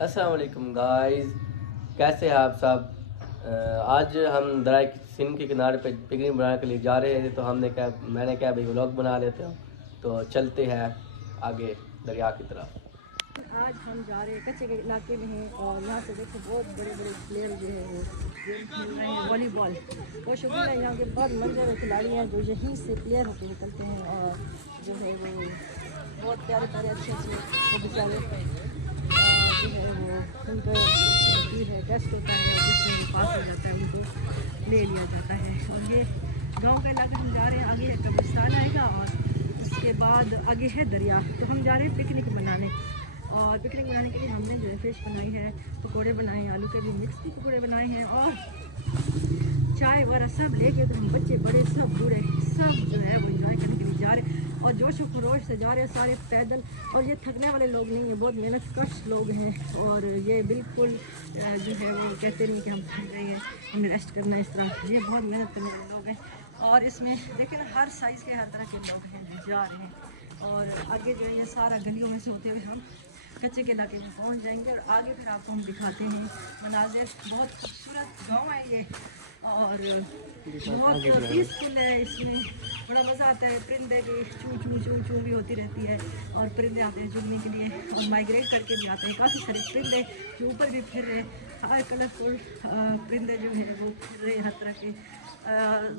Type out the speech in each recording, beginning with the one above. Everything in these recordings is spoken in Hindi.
अस्सलाम वालेकुम गाइस, कैसे हैं आप सब। आज हम दरिया सिंध के किनारे पे पिकनिक बनाने के लिए जा रहे थे, तो मैंने क्या भाई व्लॉग बना लेते हैं। तो चलते हैं आगे दरिया की तरफ। आज हम जा रहे हैं कच्चे के इलाके में हैं और यहाँ से देखो बहुत बड़े बड़े प्लेयर जो है वो गेम खेल रहे हैं वॉलीबॉल। और शौकीन है यहाँ के बहुत मंजर खिलाड़ी हैं जो यहीं से प्लेयर होकर निकलते हैं और जो है वो बहुत प्यारे प्यारे अच्छे अच्छे वो बेचारे जो है वो उनका होती है टेस्ट होता है जिसमें वो पास हो जाता है उनको ले लिया जाता है। और ये गाँव का इलाका हम जा रहे हैं, आगे एक कब्रिस्तान आएगा और उसके बाद आगे है दरिया। तो हम जा रहे हैं पिकनिक मनाने और पिकनिक बनाने के लिए हमने जो है फिश बनाई है, पकोड़े बनाए हैं, आलू के भी मिक्स के पकोड़े बनाए हैं और चाय वगैरह सब लेके तो हम बच्चे बड़े सब बूढ़े सब जो है वो एंजॉय करने के लिए जा रहे हैं और जोश व खरोश से जा रहे हैं सारे पैदल। और ये थकने वाले लोग नहीं हैं, बहुत मेहनत कश लोग हैं और ये बिल्कुल जो है वो कहते नहीं कि हम थक रहे हैं, हमें रेस्ट करना है, इस तरह ये बहुत मेहनत करने वाले लोग हैं। और इसमें देखिए ना हर साइज़ के हर तरह के लोग हैं जो जा रहे हैं और आगे जो है ये सारा गलियों में से होते हुए हम कच्चे के इलाके में पहुंच जाएंगे और आगे फिर आपको हम दिखाते हैं मनाजिर। बहुत खूबसूरत गांव है ये और बहुत पीसफुल है, इसमें बड़ा मज़ा आता है। परिंदे की चू चू चू चू भी होती रहती है और परिंदे आते हैं चुगने के लिए और माइग्रेट करके भी आते हैं। काफ़ी सारे परिंदे जो ऊपर भी फिर रहे, हर कलरफुल परिंदे जो है वो फिर रहे हर तरह के।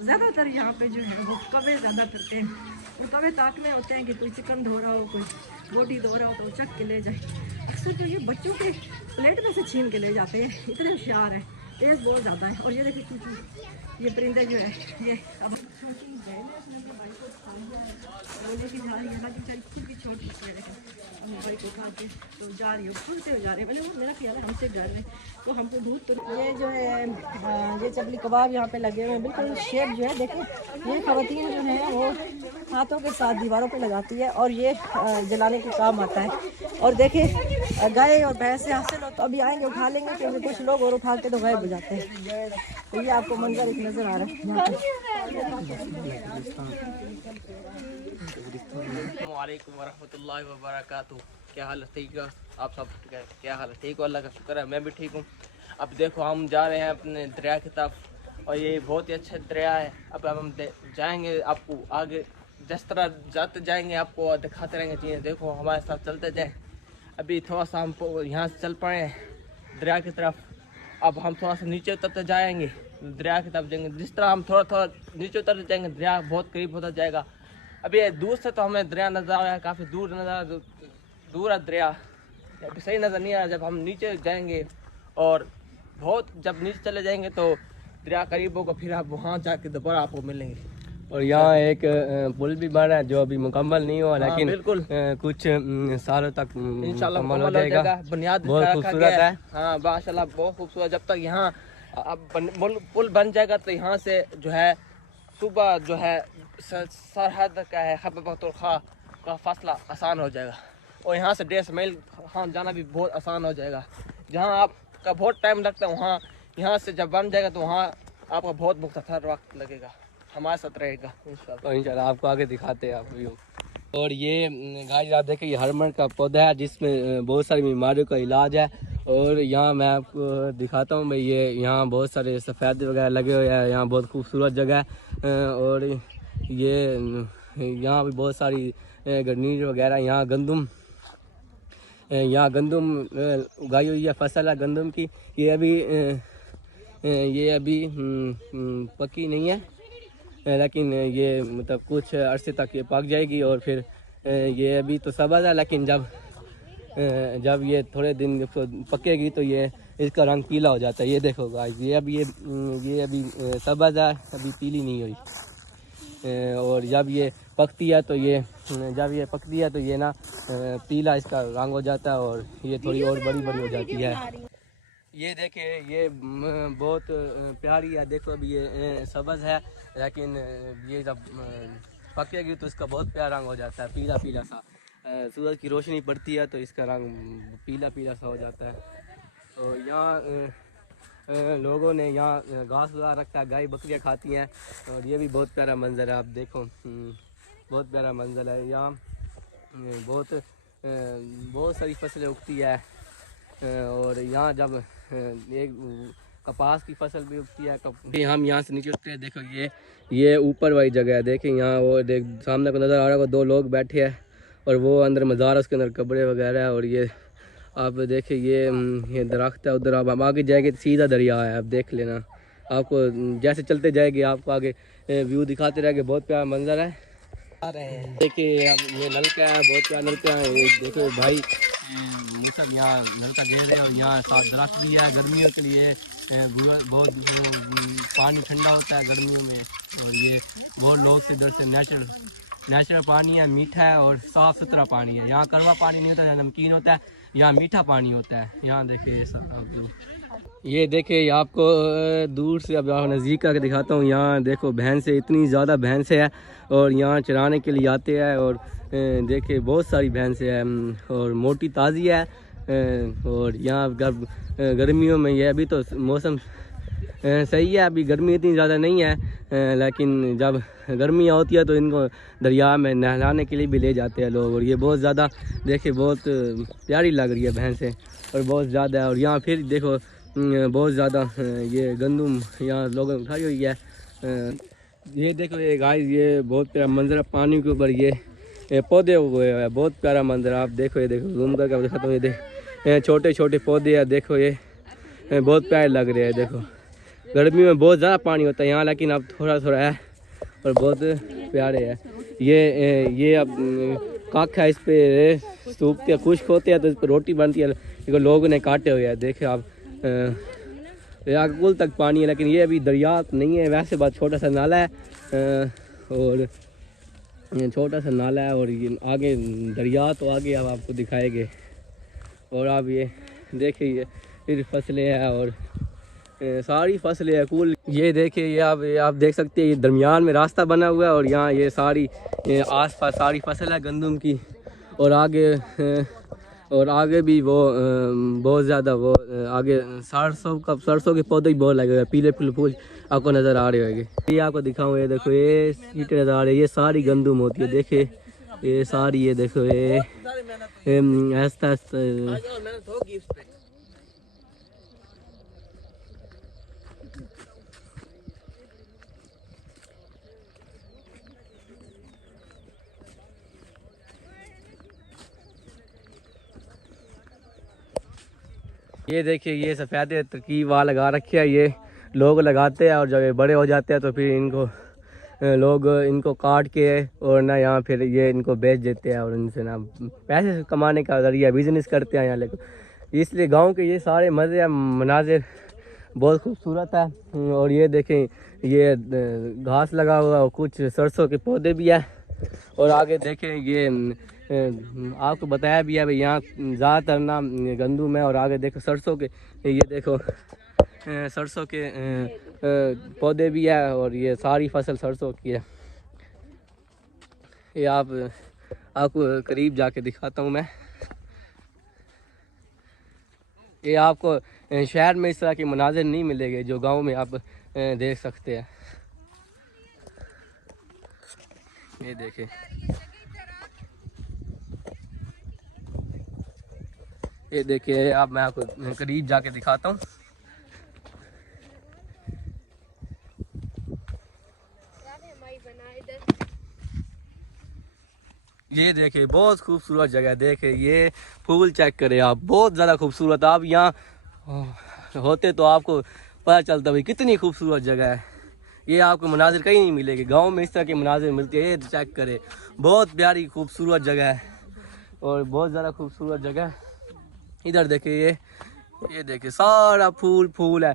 ज़्यादातर यहाँ पे जो है वो कौवे ज़्यादा फिरते हैं और कौवे ताकने होते हैं कि कोई चिकन धो रहा हो, कोई बोटी धो रहा हो तो चक के ले जाए। अक्सर तो ये बच्चों के प्लेट में से छीन के ले जाते हैं, इतने होशियार हैं, तेज़ बहुत ज़्यादा है। और ये देखिए चूचू ये परिंदे जो है ये अब छोटी बहन है उसने अपने भाई को खा लिया है, वो लेके जा रही है ना बेचारी खुद की छोटी है लेकिन अपने भाई को खा के तो जा रही है, खुद से जा रहे हैं। पहले वो मेरा ख्याल है हमसे डर रहे तो हमको दूध तो ये जो है ये चपली कबाब यहाँ पे लगे हुए हैं बिल्कुल शेप जो है देखिए। ये खवातीन जो है वो हाथों के साथ दीवारों पे लगाती है और ये जलाने के काम आता है। और देखिए गाय और भैंस से हासिल हो तो अभी आएंगे उठा लेंगे क्योंकि कुछ लोग और उठा के तो गायब हो जाते हैं। तो ये आपको मंजर एक नज़र आ रहा है वालेकुम वरहमतुल्लाहि वबरकातुहू। क्या हाल है, ठीक है आप सब? क्या हाल है, ठीक हो? अल्लाह का शुक्र है, मैं भी ठीक हूँ। अब देखो हम जा रहे हैं अपने दरिया की तरफ और ये बहुत ही अच्छा दरिया है। अब हम जाएंगे, आपको आगे जिस तरह जाते जाएंगे आपको दिखाते रहेंगे चीज़ें। देखो हमारे साथ चलते जाएं। अभी थोड़ा सा हम यहाँ से चल पड़े हैं दरिया की तरफ, अब हम थोड़ा सा नीचे उतरते जाएंगे, दरिया की तरफ जाएंगे। जिस तरह हम थोड़ा थोड़ा नीचे उतरते जाएंगे दरिया बहुत करीब होता जाएगा। अभी दूर से तो हमें दरिया नज़र आ रहा है, काफ़ी दूर नज़र दूर है दरिया, अभी सही नज़र नहीं आ रहा। जब हम नीचे जाएंगे और बहुत जब नीचे चले जाएंगे तो दरिया करीब होगा, फिर आप वहाँ जाके दोबारा आपको मिलेंगे। और यहाँ एक पुल भी बना है जो अभी मुकम्मल नहीं हुआ, लेकिन बिल्कुल कुछ सालों तक इंशाल्लाह मुकम्मल हो जाएगा। बुनियाद बहुत खूबसूरत है। हाँ माशाल्लाह बहुत खूबसूरत। जब तक यहाँ पुल बन जाएगा तो यहाँ से जो है सुबह जो है सरहद का है खैबर पख्तूनख्वा का फासला आसान हो जाएगा और यहाँ से 1.5 मील हाँ जाना भी बहुत आसान हो जाएगा। जहाँ आपका बहुत टाइम लगता है वहाँ यहाँ से जब बन जाएगा तो वहाँ आपका बहुत मुख्तसर वक्त लगेगा। हमारे साथ रहेगा इंशाल्लाह। आपको आगे दिखाते हैं आप व्यू। और ये गाइस आप देखें, ये हरमन का पौधा है जिसमें बहुत सारी बीमारियों का इलाज है। और यहाँ मैं आपको दिखाता हूँ भाई, ये यहाँ बहुत सारे सफ़ेद वगैरह लगे हुए हैं, यहाँ बहुत खूबसूरत जगह है। और ये यहाँ भी बहुत सारी गन्नीज वगैरह, यहाँ गंदम उगाई हुई है, फसल है गंदम की। ये अभी पकी नहीं है, लेकिन ये मतलब कुछ अरसे तक ये पक जाएगी और फिर ये अभी तो सब्ज़ है, लेकिन जब ये थोड़े दिन पकेगी तो ये इसका रंग पीला हो जाता है। ये देखो गाइस, ये अभी सब्ज़ है, अभी पीली नहीं हुई। और जब ये पकती है तो ये ना पीला इसका रंग हो जाता है और ये थोड़ी और बड़ी बड़ी हो जाती है। ये देखे, ये बहुत प्यारी है। देखो अभी ये सब्ज़ है, लेकिन ये जब पकेगी तो इसका बहुत प्यारा रंग हो जाता है, पीला पीला सा। सूरज की रोशनी पड़ती है तो इसका रंग पीला पीला सा हो जाता है। तो यहाँ लोगों ने यहाँ घास लगा रखा है, गाय बकरियाँ खाती हैं। और ये भी बहुत प्यारा मंजर है, आप देखो बहुत प्यारा मंजर है। यहाँ बहुत सारी फसलें उगती है। और यहाँ जब एक कपास की फसल भी उगती है। हम यहाँ से नीचे उतरते हैं, देखो ये ऊपर वाली जगह है। देखें यहाँ वो देख सामने को नज़र आ रहा है, 2 लोग बैठे हैं और वो अंदर मज़ार, उसके अंदर कपड़े वगैरह है। और ये आप देखें ये दरख्त है, उधर आप आगे जाएंगे तो सीधा दरिया है। आप देख लेना, आपको जैसे चलते जाएंगे आपको आगे व्यू दिखाते रहेंगे। बहुत प्यारा मंजर है। देखिए अब ये नलका है, बहुत प्यारा नलका है। देखो भाई मुसर यहाँ नलका घेर रहे हैं और यहाँ साथ दरख्त भी है। गर्मियों के लिए बहुत पानी ठंडा होता है गर्मियों में। और ये बहुत लोग से इधर से नेचुरल पानी है, मीठा है और साफ़ सुथरा पानी है। यहाँ कड़वा पानी नहीं होता, नमकीन होता है, यहाँ मीठा पानी होता है। यहाँ देखिए ये देखिए आपको दूर से अब नज़दीक आके दिखाता हूँ। यहाँ देखो भैंसें, इतनी ज़्यादा भैंसें हैं और यहाँ चराने के लिए आते हैं। और देखिए बहुत सारी भैंसें हैं और मोटी ताज़ी है। और यहाँ गर्मियों में ये अभी तो मौसम सही है, अभी गर्मी इतनी ज़्यादा नहीं है, लेकिन जब गर्मी होती है तो इनको दरिया में नहलाने के लिए भी ले जाते हैं लोग। और ये बहुत ज़्यादा देखिए बहुत प्यारी लग रही है भैंसें और बहुत ज़्यादा है। और यहाँ फिर देखो बहुत ज़्यादा ये गंदम यहाँ लोगों ने उठाई हुई है। ये देखो ये गाइस, ये बहुत प्यारा मंजर है। पानी के ऊपर ये पौधे उगे हुए हैं, बहुत प्यारा मंजर। आप देखो, ये देखो जूम करके दिखाता हूँ। ये देखो छोटे छोटे पौधे हैं, देखो ये बहुत प्यारे लग रहे हैं। देखो गर्मी में बहुत ज़्यादा पानी होता है यहाँ, लेकिन अब थोड़ा थोड़ा है और बहुत प्यारे है। ये अब काख है, इस पे सूखते हैं, खुश्क होते हैं तो इस पर रोटी बनती है। देखो लोगों ने काटे हुए हैं। देखे आप यहाँ कुल तक पानी है, लेकिन ये अभी दरिया नहीं है, वैसे बहुत छोटा सा नाला है। और छोटा सा नाला है और ये आगे दरिया तो आगे अब आपको दिखाएंगे। और आप ये देखिए फिर फसलें हैं और सारी फसलें है कुल। ये देखिए ये आप देख सकते हैं, ये दरमियान में रास्ता बना हुआ है और यहाँ ये सारी आसपास सारी फसल है गंदम की। और आगे भी वो बहुत ज़्यादा वो आगे सरसों के पौधे भी बहुत लगे हुए, पीले पीले फूल आपको नज़र आ रहे होंगे। ये आपको दिखाऊँ, ये देखो ये सीटें नज़र आ रही है, ये सारी गंदम होती है। देखे ये सारी, ये देखो ये ऐसा ये देखिए ये सफ़ेद तरकीब वहाँ लगा रखी है, ये लोग लगाते हैं और जब ये बड़े हो जाते हैं तो फिर लोग इनको काट के और ना यहाँ फिर ये इनको बेच देते हैं और इनसे ना पैसे कमाने का जरिया बिजनेस करते हैं यहाँ। लेकिन इसलिए गांव के ये सारे मज़े मनाजिर बहुत खूबसूरत है। और ये देखें ये घास लगा हुआ और कुछ सरसों के पौधे भी है। और आगे देखें ये आपको बताया भी है भाई यहाँ ज़्यादातर ना गंदम है। और आगे देखो सरसों के, ये देखो सरसों के पौधे भी है और ये सारी फसल सरसों की है। ये आपको करीब जाके दिखाता हूँ मैं। ये आपको शहर में इस तरह के मनाजिर नहीं मिलेंगे जो गांव में आप देख सकते हैं। ये देखें ये देखिए, अब मैं आपको करीब जाके दिखाता हूँ। ये देखिए बहुत खूबसूरत जगह, देखिए ये फूल चेक करें आप, बहुत ज़्यादा खूबसूरत। आप यहाँ होते तो आपको पता चलता भाई कितनी खूबसूरत जगह है। ये आपको मनाजिर कहीं नहीं मिलेगी, गांव में इस तरह के मनाजिर मिलते हैं। ये चेक करें, बहुत प्यारी खूबसूरत जगह है और बहुत ज़्यादा खूबसूरत जगह। इधर देखिए ये देखिए सारा फूल है।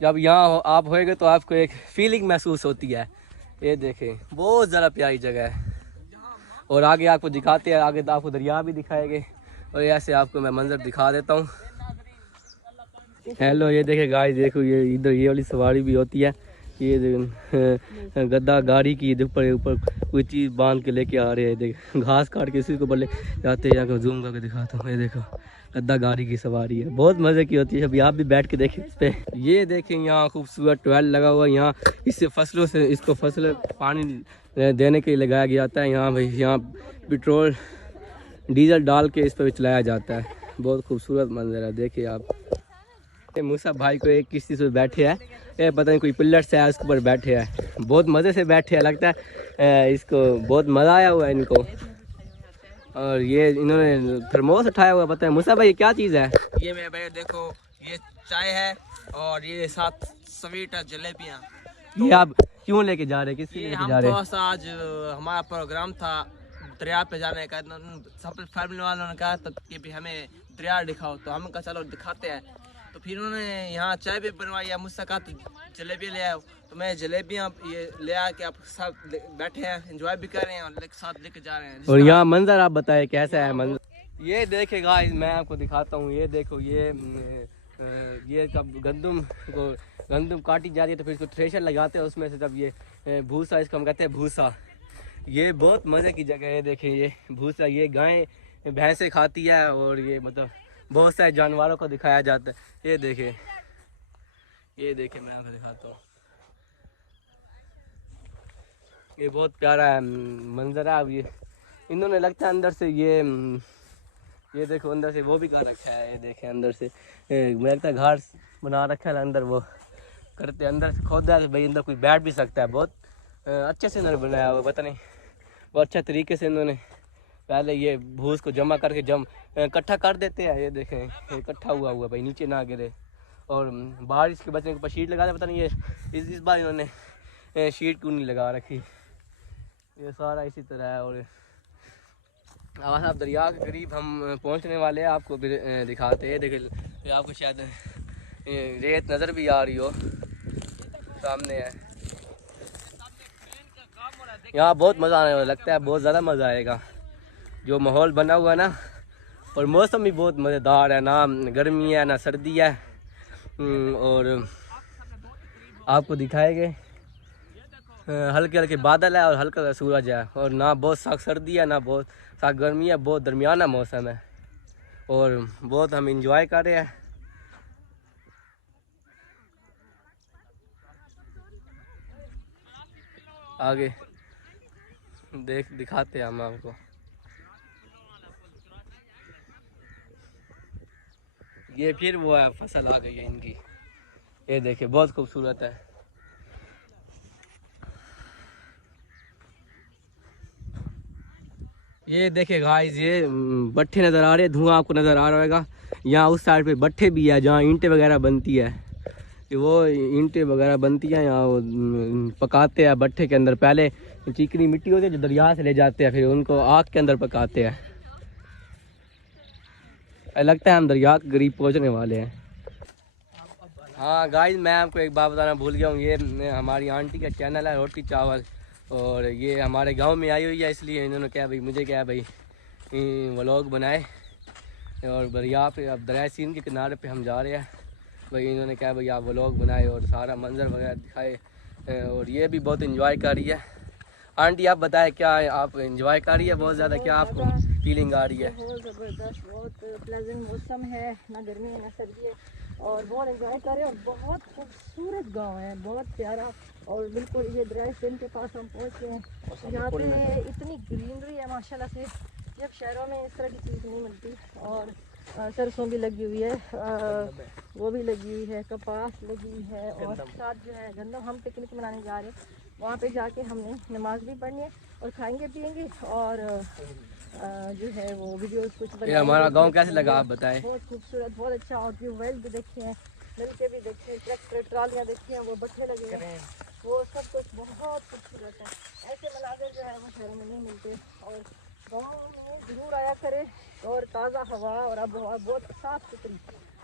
जब यहाँ आप होएंगे तो आपको एक फीलिंग महसूस होती है। ये देखें बहुत ज़्यादा प्यारी जगह है। और आगे आपको दिखाते हैं, आगे तो आपको दरिया भी दिखाएंगे और ऐसे आपको मैं मंजर दिखा देता हूँ। हेलो, ये देखे गाइस, देखो ये इधर ये वाली सवारी भी होती है। ये गद्दा गाड़ी की ऊपर कोई चीज़ बांध के लेके आ रहे हैं। देख घास काट के इसी को ऊपर ले जाते हैं। यहाँ जूम करके दिखाता हूँ, ये देखो गद्दा गाड़ी की सवारी है, बहुत मज़े की होती है। अभी आप भी बैठ के देखें इस पर। ये देखें यहाँ खूबसूरत ट्वेल लगा हुआ है। यहाँ इससे फसलों से इसको फसल पानी देने के लिए लगाया गया जाता है। यहाँ भाई यहाँ पेट्रोल डीजल डाल के इस पर चलाया जाता है। बहुत खूबसूरत मंजर है, देखिए आप। मूसा भाई को एक किस्ती से बैठे हैं, ये पता नहीं कोई पिलर से है उसके ऊपर बैठे हैं, बहुत मज़े से बैठे हैं, लगता है इसको बहुत मज़ा आया हुआ है इनको। और ये इन्होंने थर्मोस उठाया हुआ, पता है मूसा भाई क्या चीज़ है? ये मेरे भाई देखो, ये चाय है और ये साथ स्वीट है, जलेबियाँ। ये आप क्यों लेके जा रहे हैं, किसके लेके जा रहे हैं? थोड़ा सा आज हमारा प्रोग्राम था दरिया पे जाने का, सब फैमिली वालों ने कहा तो कि भी हमें दरिया दिखाओ, तो हम कहा चलो दिखाते हैं। तो फिर उन्होंने यहाँ चाय भी बनवाई है, मुझसे कहा तो जलेबी ले आओ, तो मैं जलेबियाँ ये ले आके आप साथ बैठे हैं, एंजॉय भी कर रहे हैं और साथ लेके जा रहे हैं। और यहाँ मंजर आप बताए कैसा है मंजर? ये देखे गाइस, मैं आपको दिखाता हूँ, ये देखो ये कब गंदम काटी जा रही है तो फिर इसको थ्रेशर लगाते हैं, उसमें से जब ये भूसा, इसको हम कहते हैं भूसा, ये बहुत मज़े की जगह है। देखें ये भूसा, ये गाय भैंसे खाती है और ये मतलब बहुत सारे जानवरों को दिखाया जाता है। ये देखें मैं आपको दिखाता हूँ, ये बहुत प्यारा है मंजर है। अब ये इन्होंने लगता है अंदर से ये देखो अंदर से वो भी कर रखा है, ये देखें अंदर से मुझे लगता है घर बना रखा है, अंदर वो करते अंदर से खोदा है भाई, अंदर कोई बैठ भी सकता है। बहुत अच्छे से इन्होंने बनाया हुआ, पता नहीं बहुत अच्छा तरीके से इन्होंने पहले ये भूस को जमा करके इकट्ठा कर देते हैं। ये देखें इकट्ठा हुआ भाई, नीचे ना गिरे, और बारिश के बचने के ऊपर शीट लगा दे, पता नहीं ये इस बार इन्होंने शीट क्यों नहीं लगा रखी। ये सारा इसी तरह है। और आवाज़ आप दरिया के करीब हम पहुंचने वाले हैं, आपको भी दिखाते हैं। देखिए आपको शायद रेत नज़र भी आ रही हो, सामने है। यहाँ बहुत मज़ा आने वाला लगता है, बहुत ज़्यादा मज़ा आएगा, जो माहौल बना हुआ है ना, और मौसम भी बहुत मज़ेदार है, ना गर्मी है ना सर्दी है। और आपको दिखाएंगे हल्के हल्के बादल है और हल्का हल्का सूरज है, और ना बहुत सख्त सर्दी है ना बहुत सख्त गर्मी है, बहुत दरमियाना मौसम है और बहुत हम इंजॉय कर रहे हैं। आगे दिखाते हैं हम आपको। ये फिर वो है फसल आ गई है इनकी, ये देखिए बहुत खूबसूरत है। ये देखिए गाइस, ये भट्ठे नज़र आ रहे हैं, धुआं आपको नज़र आ रहा होगा। यहाँ उस साइड पे भट्ठे भी है जहाँ ईंटें वगैरह बनती है, वो ईंटें वगैरह बनती हैं, यहाँ वो पकाते हैं भट्ठे के अंदर। पहले चिकनी मिट्टी होती है जो दरिया से ले जाते हैं, फिर उनको आग के अंदर पकाते हैं। लगता है हम दरिया के करीब पहुँचने वाले हैं। हाँ गाइस, मैं आपको एक बात बताना भूल गया हूँ, ये हमारी आंटी का चैनल है रोटी चावल, और ये हमारे गांव में आई हुई है, इसलिए इन्होंने क्या भाई मुझे क्या भाई व्लॉग बनाए। और दरिया पे अब दरिया सीन के किनारे पे हम जा रहे हैं भाई, इन्होंने क्या भाई आप व्लॉग बनाए और सारा मंजर वगैरह दिखाए, और ये भी बहुत इंजॉय कर रही है। आंटी आप बताएं, क्या आप इंजॉय कर रही है बहुत ज़्यादा, क्या आपको फीलिंग आ रही है? बहुत ज़बरदस्त, बहुत प्लेजेंट मौसम है, ना गर्मी है ना सर्दी है, और बहुत एंजॉय कर रहे हैं। और बहुत खूबसूरत गांव है, बहुत प्यारा, और बिल्कुल ये दरिया सिंध के पास हम पहुँच गए हैं। यहाँ पे इतनी ग्रीनरी है माशाल्लाह से, जब शहरों में इस तरह की चीज़ नहीं मिलती। और सरसों भी लगी हुई है, वो भी लगी हुई है, कपास लगी हुई है, और साथ जो है गंदम। हम पिकनिक मनाने जा रहे हैं, वहाँ पे जाके हमने नमाज भी पढ़नी है और खाएंगे पियेंगे, और जो है वो वीडियोस कुछ बनाएंगे। हमारा गांव कैसे लगा आप बताएं? बहुत खूबसूरत, बहुत अच्छा। और ट्यूबवेल भी देखे हैं, नलके भी देखे हैं, ट्रैक्टर ट्रालियाँ देखी हैं, वो बट्ठे लगे हैं, वो सब कुछ बहुत खूबसूरत है। ऐसे मनाज़र जो है वो शहरों में नहीं मिलते, और गाँव में ज़रूर आया करें। और ताज़ा हवा और आबोहवा बहुत साफ़ सुथरी,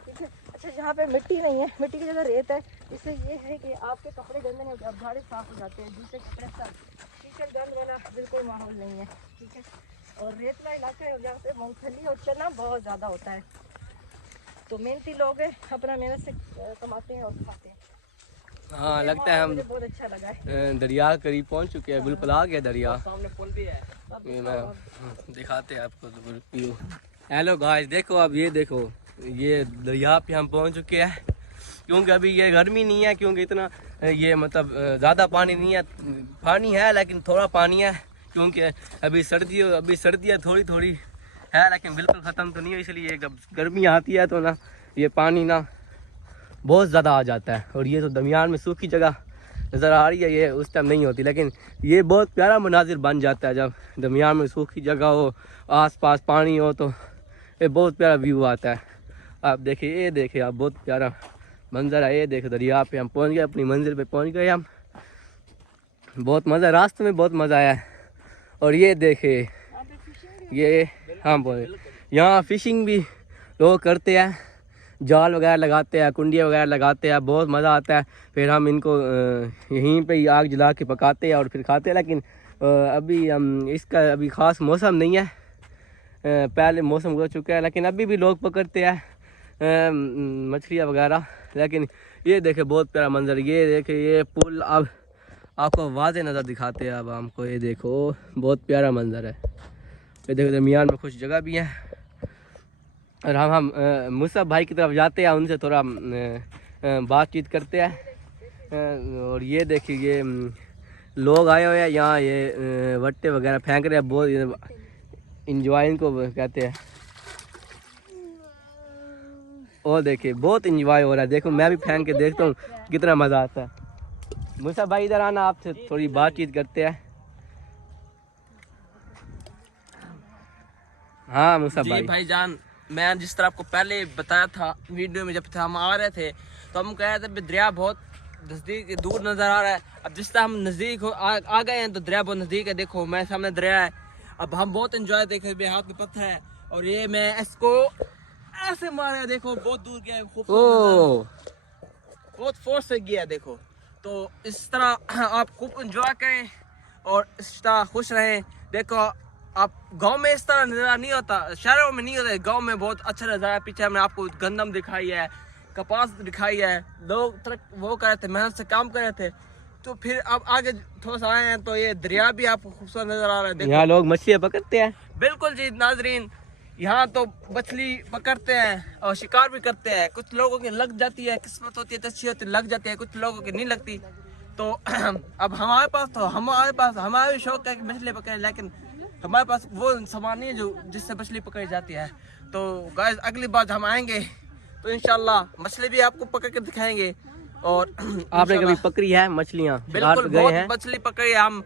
ठीक है। अच्छा, यहाँ पे मिट्टी नहीं है, मिट्टी की जगह रेत है, इससे ये है कि आपके कपड़े गंदे नहीं होते, आप गाड़ी साफ़ हो जाते हैं, दूसरे कपड़े सब। कीचड़ गंद वाला बिल्कुल माहौल नहीं है, ठीक है। और रेतला इलाका है, जहाँ पे मूंगफली और चना बहुत ज़्यादा होता है, तो मेहनती लोग हैं, अपना मेहनत से कमाते हैं और खाते हैं। हाँ, लगता है हम बहुत अच्छा लगा है। दरिया करीब पहुँच चुके हैं, बिल्कुल आ गया दरिया, सामने पुल भी है, दिखाते हैं आपको व्यू। हेलो गाइस, देखो अब ये देखो, ये दरिया पे हम पहुंच चुके हैं, क्योंकि अभी ये गर्मी नहीं है, क्योंकि इतना ये मतलब ज़्यादा पानी नहीं है, पानी है लेकिन थोड़ा पानी है, क्योंकि अभी सर्दियाँ थोड़ी थोड़ी है, लेकिन बिल्कुल ख़त्म तो नहीं है। इसलिए जब गर्मी आती है तो ना ये पानी ना बहुत ज़्यादा आ जाता है। और ये तो दरमियान में सूखी जगह नज़र आ रही है, ये उस टाइम नहीं होती, लेकिन ये बहुत प्यारा मनाजिर बन जाता है जब दरमियान में सूखी जगह हो, आसपास पानी हो, तो ये बहुत प्यारा व्यू आता है। आप देखिए, ये देखिए आप, बहुत प्यारा मंजर है। ये देखो दरिया पे हम पहुंच गए, अपनी मंजिल पे पहुंच गए हम। बहुत मज़ा, रास्ते में बहुत मज़ा आया। और ये देखिए ये, हाँ बोले, यहाँ फ़िशिंग भी लोग करते हैं, जाल वगैरह लगाते हैं, कुंडियाँ वगैरह लगाते हैं, बहुत मज़ा आता है। फिर हम इनको यहीं पे ही आग जला के पकाते हैं और फिर खाते हैं। लेकिन अभी हम इसका अभी ख़ास मौसम नहीं है, पहले मौसम हो चुका है, लेकिन अभी भी लोग पकड़ते हैं मछलियाँ वगैरह। लेकिन ये देखे बहुत प्यारा मंजर, ये देखे ये पुल अब आपको वाज़े नज़र दिखाते हैं अब हमको। ये देखो बहुत प्यारा मंजर है। ये देखो दरमियान में कुछ जगह भी है। और हम मुसब भाई की तरफ जाते हैं, उनसे थोड़ा बातचीत करते हैं। और ये देखिए ये लोग आए हुए हैं यहाँ, ये वट्टे वगैरह फेंक रहे हैं, बहुत इंजॉय इनको कहते हैं। और देखिए बहुत इंजॉय हो रहा है। देखो मैं भी फेंक के देखता हूँ कितना मज़ा आता है। मुसब भाई इधर आना, आपसे थोड़ी बातचीत करते हैं। हाँ मुसब भाईजान, मैं जिस तरह आपको पहले बताया था वीडियो में, जब हम आ रहे थे तो हम कह रहे थे दरिया बहुत नज़दीक दूर नज़र आ रहा है। अब जिस तरह हम नज़दीक आ गए हैं तो दरिया बहुत नज़दीक है। देखो मैं सामने दरिया है, अब हम बहुत इंजॉय, देखे मेरे हाथ में पत्थर है और ये मैं इसको ऐसे मारा, देखो बहुत दूर गया है, बहुत फोर्स से गया है। देखो तो इस तरह आप खूब इंजॉय करें और इस तरह खुश रहें। देखो आप गांव में इस तरह नज़ारा नहीं होता, शहरों में नहीं होता, गांव में बहुत अच्छा नज़ारा है। पीछे हमने आपको गंदम दिखाई है, कपास दिखाई है, लोग वो कर रहे थे, मेहनत से काम कर रहे थे। तो फिर अब आगे थोड़ा सा आए हैं तो ये दरिया भी आपको खूबसूरत नज़र आ रहा है। देखो यहाँ लोग मछलियाँ पकड़ते हैं। बिल्कुल जी नाजरीन, यहाँ तो मछली पकड़ते हैं और शिकार भी करते हैं। कुछ लोगों की लग जाती है, किस्मत होती है, अच्छी होती है, लग जाती है, कुछ लोगों की नहीं लगती। तो अब हमारे पास हमारा भी शौक है कि मछली पकड़े, लेकिन हमारे पास वो सामान नहीं है जो जिससे मछली पकड़ी जाती है। तो गाइस अगली बार हम आएंगे तो इंशाल्लाह मछली भी आपको पकड़ के दिखाएंगे। और आपने कभी पकड़ी है मछलियाँ? बिल्कुल, बहुत मछली पकड़ी है हम।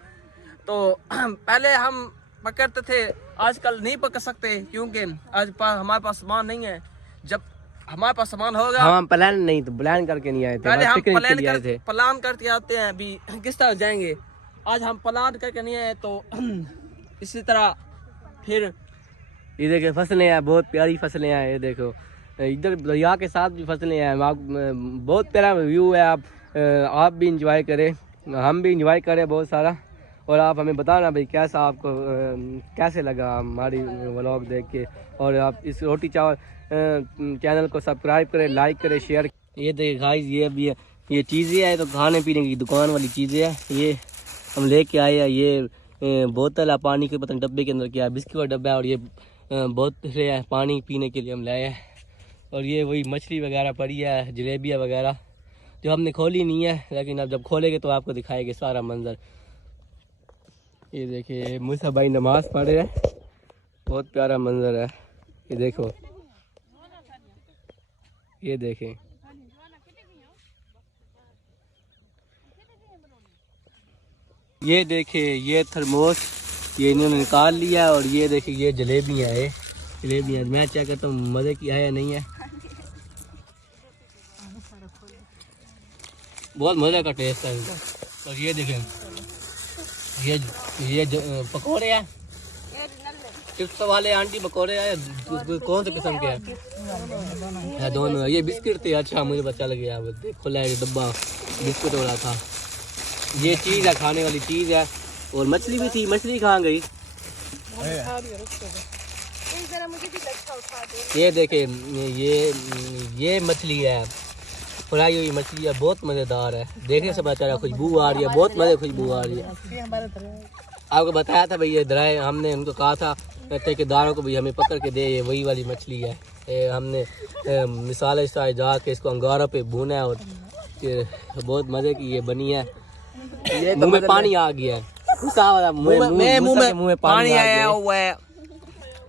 तो पहले हम पकड़ते थे, आजकल नहीं पकड़ सकते क्योंकि हमारे पास सामान नहीं है। जब हमारे पास सामान होगा, हम प्लान नहीं तो प्लान करके नहीं आए थे, पहले हम प्लान करके आते हैं। अभी किस तरह जाएंगे, आज हम प्लान करके नहीं आए। तो इसी तरह फिर ये देखिए फसलें हैं, बहुत प्यारी फसलें हैं। ये देखो इधर दरिया के साथ भी फसलें हैं, बहुत प्यारा व्यू है। आप भी इंजॉय करें, हम भी इंजॉय करें बहुत सारा। और आप हमें बताना भाई कैसा आपको कैसे लगा हमारी व्लॉग देख के। और आप इस रोटी चावल चैनल को सब्सक्राइब करें, लाइक करें, शेयर। ये देखिए गाइस ये भी है, ये चीज़ें है तो खाने पीने की दुकान वाली चीज़ें हैं। ये हम लेके आए हैं, ये बोतल है पानी के, पता नहीं डब्बे के अंदर क्या है, बिस्किट का डब्बा है। और ये बोतल है पानी पीने के लिए हम लाए हैं। और ये वही मछली वगैरह पड़ी है, जलेबियाँ वगैरह जो हमने खोली नहीं है, लेकिन अब जब खोलेंगे तो आपको दिखाएंगे सारा मंजर। ये देखिए मुसा भाई नमाज पढ़ रहे हैं, बहुत प्यारा मंजर है। ये देखो, ये देखें, ये देखिए ये थर्मोस ये इन्होंने निकाल लिया। और ये देखिए ये जलेबियाँ है, जलेबियाँ मैं चेक करता हूँ मज़े की है या नहीं है। बहुत मज़े का टेस्ट है इनका। और ये देखें ये पकौड़े हैं, चिप्स वाले आंटी पकौड़े हैं, कौन से किस्म के हैं? दोनों। ये बिस्किट थे, अच्छा मुझे बच्चा लग गया, खुला है डब्बा बिस्किट वाला था। ये चीज़ है, खाने वाली चीज़ है। और मछली भी थी, मछली कहाँ गई? ये देखे ये मछली है, फ्राई हुई मछली है, बहुत मज़ेदार है। देखने से पता चला खुशबू आ रही है, बहुत मज़े खुशबू आ रही है। आपको बताया था भाई ये दराए, हमने उनको कहा था ठेकेदारों को भी हमें पकड़ के दे, ये वही वाली मछली है। हमने मिसाले सारे जा के इसको अंगारों पे भूना है और बहुत मज़े की ये बनी है। ये मुँह में पानी आ गया है, मुँह में पानी आया हुआ है।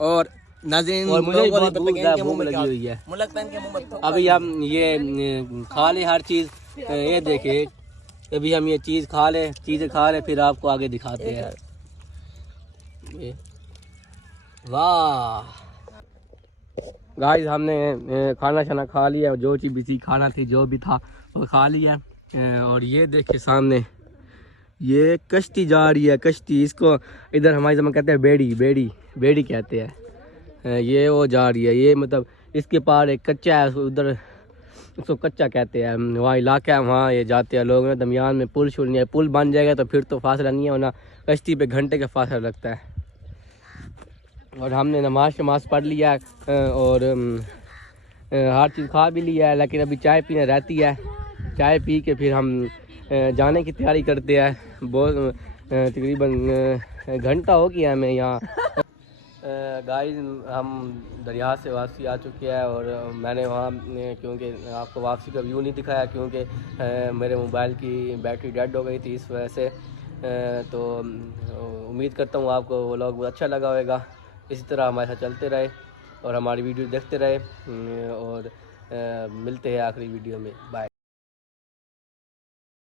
और नाज़रीन और मुझे लोगों ने बहुत तो भूख पेन के मुंह में लगी क्या- हुई है। मुझे लगता है इनके मुंह में थूक अभी हम ये खा लें हर चीज़। ये देखिए अभी हम ये चीज़ें खा लें फिर आपको आगे दिखाते हैं। ये वाह गाइस, हमने खाना शाना खा लिया, जो चीज़ भी खाना थी जो भी था वो खा लिया। और ये देखिए सामने ये कश्ती जा रही है, कश्ती, इसको इधर हमारी ज़बान कहते हैं बेड़ी कहते हैं। ये वो जा रही है, ये मतलब इसके पार एक कच्चा है, उधर उसको कच्चा कहते हैं, वहाँ इलाका है, वहाँ ये जाते हैं लोग। दरमियान में पुल शुल नहीं है, पुल बन जाएगा तो फिर तो फासला नहीं है, वरना कश्ती पे घंटे का फासला लगता है। और हमने नमाज पढ़ लिया और हर चीज़ खा भी लिया है, लेकिन अभी चाय पीने रहती है। चाय पी के फिर हम जाने की तैयारी करते हैं। बहुत तकरीबन घंटा हो गया हमें यहाँ। गाइस, हम दरिया से वापसी आ चुके हैं और मैंने वहाँ क्योंकि आपको वापसी का व्यू नहीं दिखाया क्योंकि मेरे मोबाइल की बैटरी डेड हो गई थी, इस वजह से। तो उम्मीद करता हूँ आपको वो व्लॉग बहुत अच्छा लगा होगा। इसी तरह हमारे साथ चलते रहे और हमारी वीडियो देखते रहे और मिलते हैं आखिरी वीडियो में। बाय।